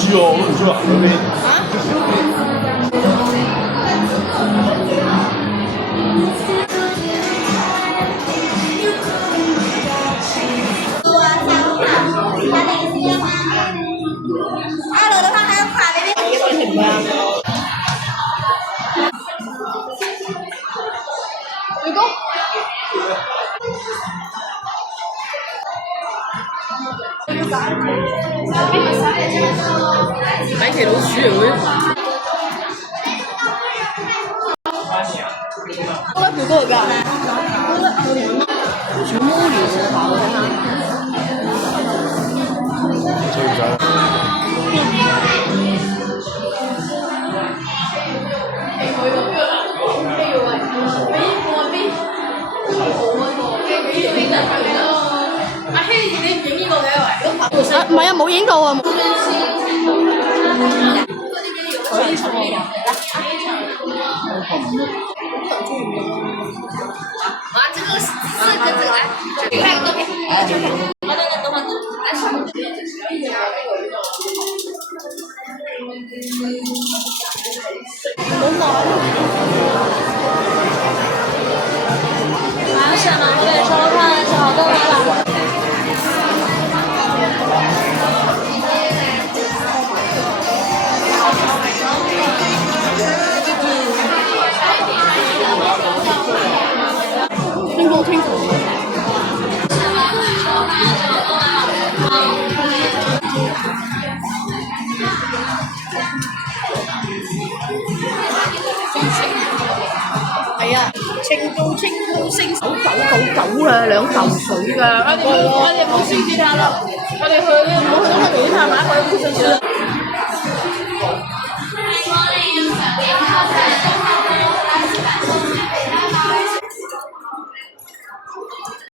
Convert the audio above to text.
知喎，我都唔知話嗰啲。Alo，你翻喺屋企呢啲？因為食咩啊？你講。米奇老鼠嚟嘅。我覺得佢嗰個㗎，小魔女嘅跑嘅嚇。追唔上。阿希，你唔影呢個嘅喂？唔係啊，冇影到啊。啊，这个四个字来，拍个照片。等会儿，来上。啊，什么？对，收看小豆豆了。听不清楚。係啊，清高升999啊，2嚿水㗎。我哋冇先試下啦，我哋去冇去到黑皮探下佢，好想試。